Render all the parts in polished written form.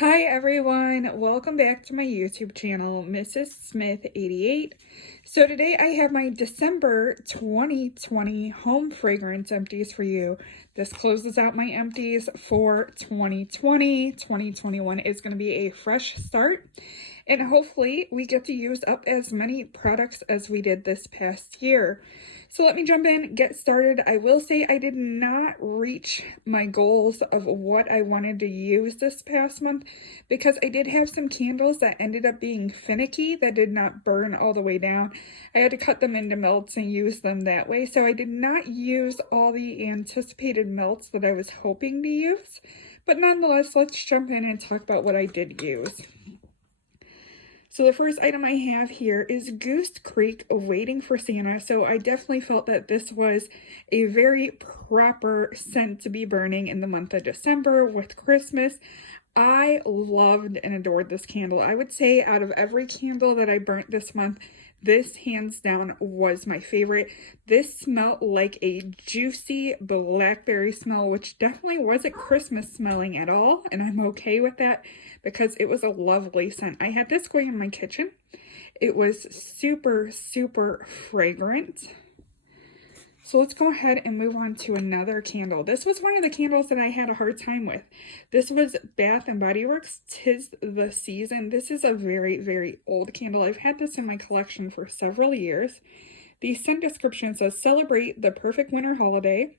Hi everyone, welcome back to my YouTube channel, Mrs. Smith 88. So today I have my December 2020 home fragrance empties for you. This closes out my empties for 2020. 2021 is going to be a fresh start, and hopefully we get to use up as many products as we did this past year. So let me jump in, get started. I will say I did not reach my goals of what I wanted to use this past month because I did have some candles that ended up being finicky that did not burn all the way down. I had to cut them into melts and use them that way. So I did not use all the anticipated melts that I was hoping to use. But nonetheless, let's jump in and talk about what I did use. So the first item I have here is Goose Creek Waiting for Santa. So I definitely felt that this was a very proper scent to be burning in the month of December with Christmas. I loved and adored this candle. I would say out of every candle that I burnt this month, this hands down was my favorite. This smelled like a juicy blackberry smell, which definitely wasn't Christmas smelling at all. And I'm okay with that because it was a lovely scent. I had this going in my kitchen. It was super, super fragrant. So let's go ahead and move on to another candle. This was one of the candles that I had a hard time with. This was Bath & Body Works 'Tis the Season. This is a very, very old candle. I've had this in my collection for several years. The scent description says, celebrate the perfect winter holiday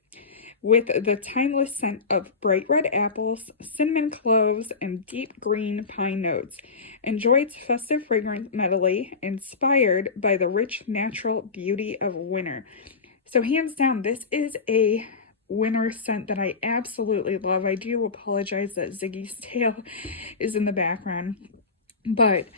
with the timeless scent of bright red apples, cinnamon cloves, and deep green pine notes. Enjoy its festive fragrance medley inspired by the rich natural beauty of winter. So hands down, this is a winter scent that I absolutely love. I do apologize that Ziggy's tail is in the background, but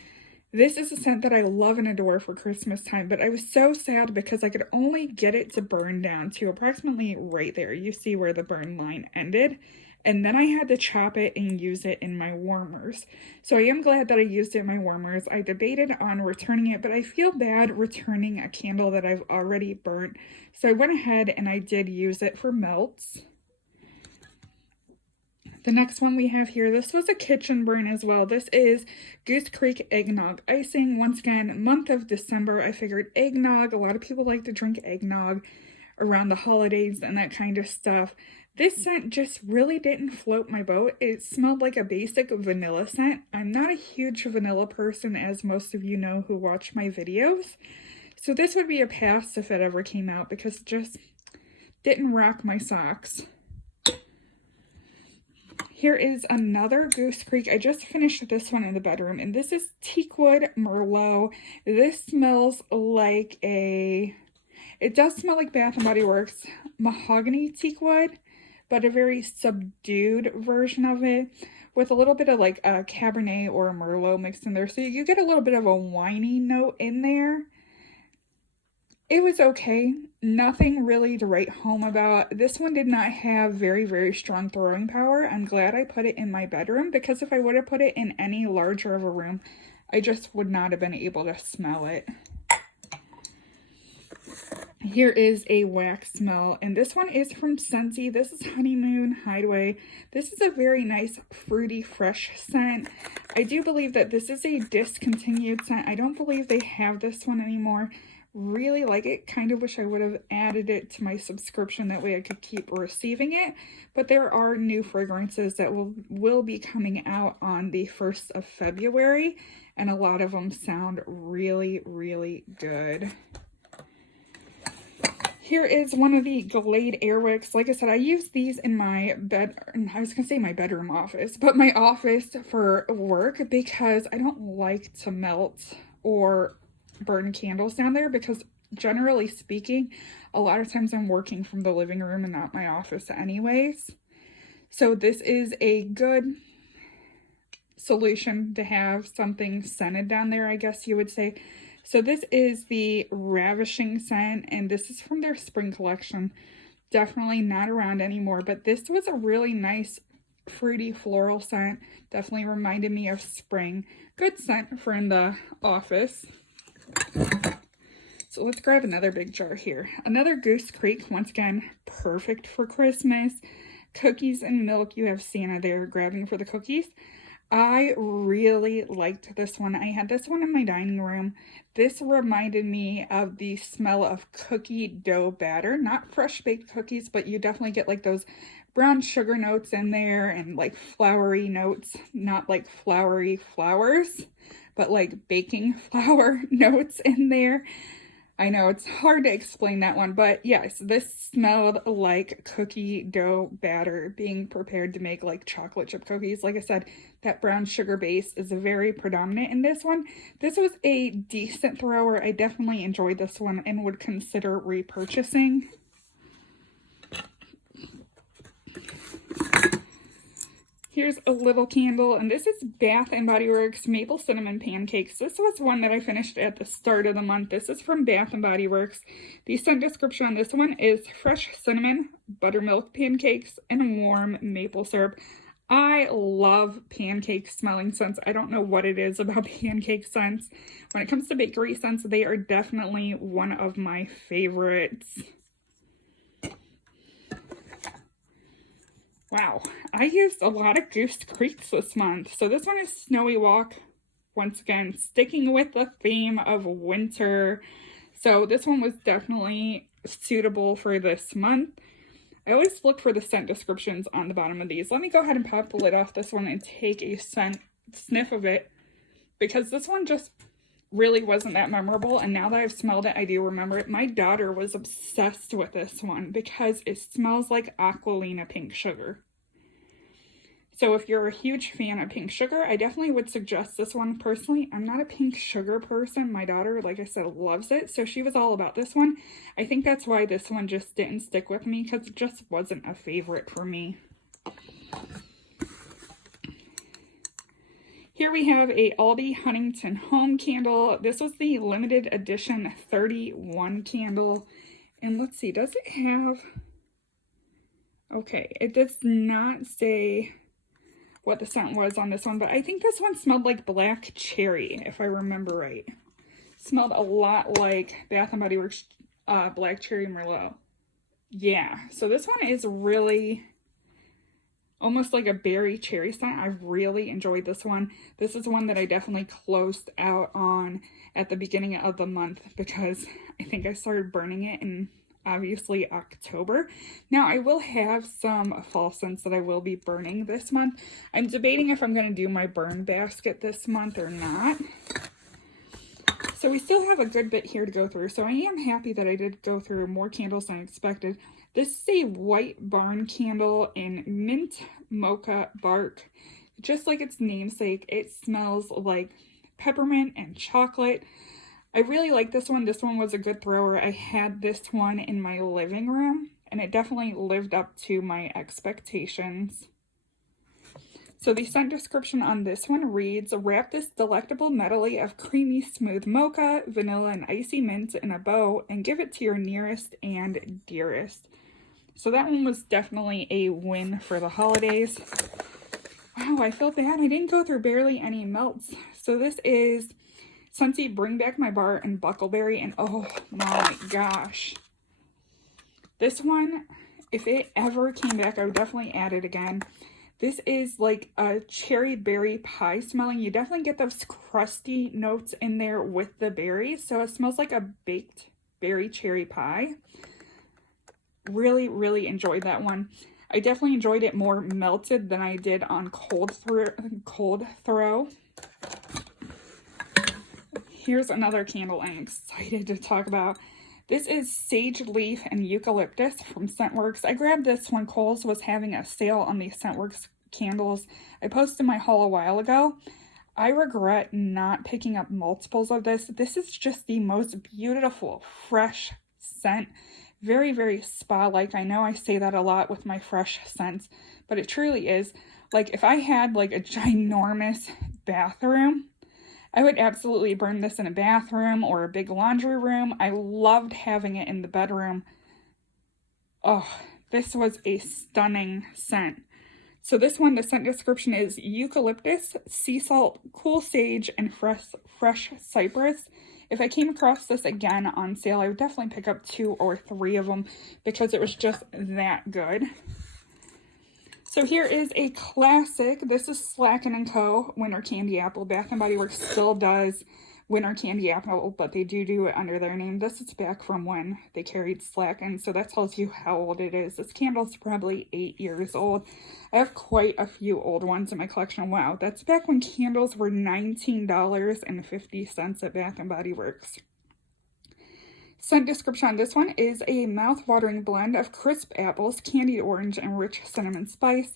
this is a scent that I love and adore for Christmas time. But I was so sad because I could only get it to burn down to approximately right there. You see where the burn line ended. And then I had to chop it and use it in my warmers. So I am glad that I used it in my warmers. I debated on returning it, but I feel bad returning a candle that I've already burnt. So I went ahead and I did use it for melts. The next one we have here, this was a kitchen burn as well. This is Goose Creek Eggnog Icing. Once again, month of December, I figured eggnog. A lot of people like to drink eggnog around the holidays and that kind of stuff. This scent just really didn't float my boat. It smelled like a basic vanilla scent. I'm not a huge vanilla person, as most of you know who watch my videos. So this would be a pass if it ever came out because it just didn't rock my socks. Here is another Goose Creek. I just finished this one in the bedroom, and this is Teakwood Merlot. This smells like it does smell like Bath & Body Works mahogany teakwood, but a very subdued version of it with a little bit of like a Cabernet or a Merlot mixed in there. So you get a little bit of a winey note in there. It was okay. Nothing really to write home about. This one did not have very, very strong throwing power. I'm glad I put it in my bedroom because if I would have put it in any larger of a room, I just would not have been able to smell it. Here is a wax smell, and this one is from Scentsy. This is Honeymoon Hideaway. This is a very nice, fruity, fresh scent. I do believe that this is a discontinued scent. I don't believe they have this one anymore. Really like it. Kind of wish I would have added it to my subscription. That way I could keep receiving it. But there are new fragrances that will be coming out on the 1st of February, and a lot of them sound really, really good. Here is one of the Glade Airwicks. Like I said, I use these in my I was going to say my bedroom office, but my office for work because I don't like to melt or burn candles down there because generally speaking, a lot of times I'm working from the living room and not my office anyways. So this is a good solution to have something scented down there, I guess you would say. So this is the Ravishing scent, and this is from their spring collection. Definitely not around anymore, but this was a really nice fruity floral scent. Definitely reminded me of spring. Good scent for in the office. So let's grab another big jar here. Another Goose Creek, once again, perfect for Christmas. Cookies and milk. You have Santa there grabbing for the cookies. I really liked this one. I had this one in my dining room. This reminded me of the smell of cookie dough batter. Not fresh baked cookies, but you definitely get like those brown sugar notes in there and like floury notes. Not like floury flowers, but like baking flour notes in there. I know it's hard to explain that one, but yes, this smelled like cookie dough batter being prepared to make like chocolate chip cookies. Like I said, that brown sugar base is very predominant in this one. This was a decent thrower. I definitely enjoyed this one and would consider repurchasing. Here's a little candle, and this is Bath & Body Works Maple Cinnamon Pancakes. This was one that I finished at the start of the month. This is from Bath & Body Works. The scent description on this one is fresh cinnamon, buttermilk pancakes, and warm maple syrup. I love pancake smelling scents. I don't know what it is about pancake scents. When it comes to bakery scents, they are definitely one of my favorites. Wow, I used a lot of Goose Creeks this month. So this one is Snowy Walk. Once again, sticking with the theme of winter. So this one was definitely suitable for this month. I always look for the scent descriptions on the bottom of these. Let me go ahead and pop the lid off this one and take a sniff of it, because this one just really wasn't that memorable, and now that I've smelled it, I do remember it. My daughter was obsessed with this one because it smells like Aqualina pink sugar. So if you're a huge fan of pink sugar, I definitely would suggest this one. Personally, I'm not a pink sugar person. My daughter, like I said, loves it, so she was all about this one. I think that's why this one just didn't stick with me, because it just wasn't a favorite for me. Here we have a Aldi Huntington Home candle. This was the limited edition 31 candle. And let's see, does it have... Okay, it does not say what the scent was on this one, but I think this one smelled like black cherry, if I remember right. Smelled a lot like Bath & Body Works Black Cherry Merlot. Yeah, so this one is really... almost like a berry cherry scent. I really enjoyed this one. This is one that I definitely closed out on at the beginning of the month, because I think I started burning it in obviously October. Now I will have some fall scents that I will be burning this month. I'm debating if I'm going to do my burn basket this month or not. So we still have a good bit here to go through. So I am happy that I did go through more candles than I expected. This is a white barn candle in mint mocha bark. Just like its namesake, it smells like peppermint and chocolate. I really like this one. This one was a good thrower. I had this one in my living room, and it definitely lived up to my expectations. So the scent description on this one reads, wrap this delectable medley of creamy smooth mocha, vanilla, and icy mint in a bow and give it to your nearest and dearest. So that one was definitely a win for the holidays. Wow, I feel bad. I didn't go through barely any melts. So this is Scentsy Bring Back My Bar and Buckleberry, and oh my gosh. This one, if it ever came back, I would definitely add it again. This is like a cherry berry pie smelling. You definitely get those crusty notes in there with the berries. So it smells like a baked berry cherry pie. Really, really enjoyed that one. I definitely enjoyed it more melted than I did on cold throw. Here's another candle I'm excited to talk about. This is Sage Leaf and Eucalyptus from Scentworks. I grabbed this when Kohl's was having a sale on the Scentworks candles. I posted my haul a while ago. I regret not picking up multiples of this. This is just the most beautiful, fresh scent. Very, very spa-like. I know I say that a lot with my fresh scents, but it truly is. Like, if I had like a ginormous bathroom, I would absolutely burn this in a bathroom or a big laundry room. I loved having it in the bedroom. Oh, this was a stunning scent. So this one, the scent description is eucalyptus, sea salt, cool sage, and fresh cypress. If I came across this again on sale, I would definitely pick up 2 or 3 of them because it was just that good. So here is a classic. This is Slacken & Co. Winter Candy Apple. Bath & Body Works still does Winter Candy Apple, but they do it under their name. This is back from when they carried Slacken, so that tells you how old it is. This candle's probably 8 years old. I have quite a few old ones in my collection. Wow, that's back when candles were $19.50 at Bath & Body Works. Scent description on this one is a mouth-watering blend of crisp apples, candied orange, and rich cinnamon spice.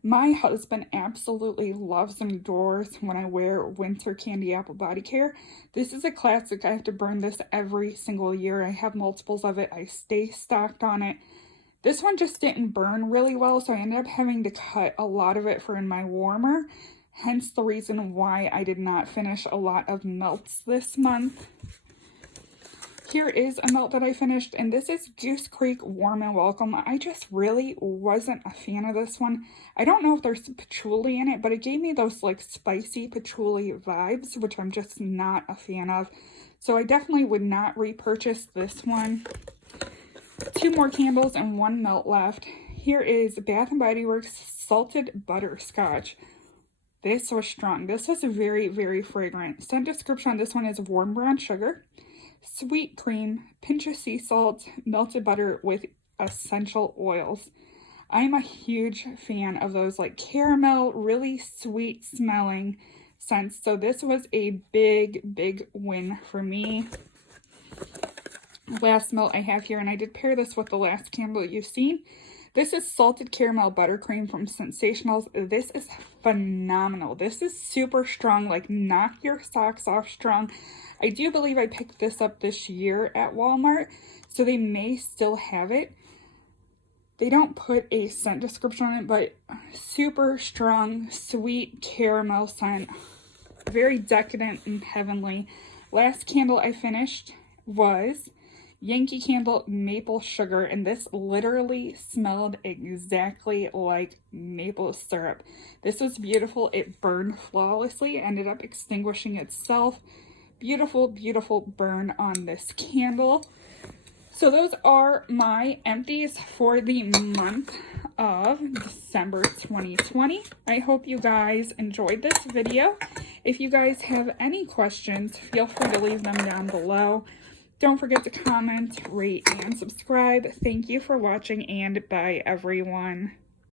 My husband absolutely loves and adores when I wear winter candy apple body care. This is a classic. I have to burn this every single year. I have multiples of it. I stay stocked on it. This one just didn't burn really well, so I ended up having to cut a lot of it for in my warmer. Hence the reason why I did not finish a lot of melts this month. Here is a melt that I finished, and this is Goose Creek Warm and Welcome. I just really wasn't a fan of this one. I don't know if there's patchouli in it, but it gave me those like spicy patchouli vibes, which I'm just not a fan of. So I definitely would not repurchase this one. 2 more candles and 1 melt left. Here is Bath & Body Works Salted Butterscotch. This was strong. This was very, very fragrant. Scent description on this one is warm brown sugar, sweet cream, pinch of sea salt, melted butter with essential oils. I'm a huge fan of those like caramel, really sweet smelling scents. So this was a big, big win for me. Last melt I have here, and I did pair this with the last candle you've seen. This is Salted Caramel Buttercream from Sensational. This is phenomenal. This is super strong, like knock your socks off strong. I do believe I picked this up this year at Walmart, so they may still have it. They don't put a scent description on it, but super strong, sweet caramel scent. Very decadent and heavenly. Last candle I finished was Yankee Candle Maple Sugar, and this literally smelled exactly like maple syrup. This was beautiful. It burned flawlessly, ended up extinguishing itself. Beautiful, beautiful burn on this candle. So those are my empties for the month of December 2020. I hope you guys enjoyed this video. If you guys have any questions, feel free to leave them down below. Don't forget to comment, rate, and subscribe. Thank you for watching, and bye everyone.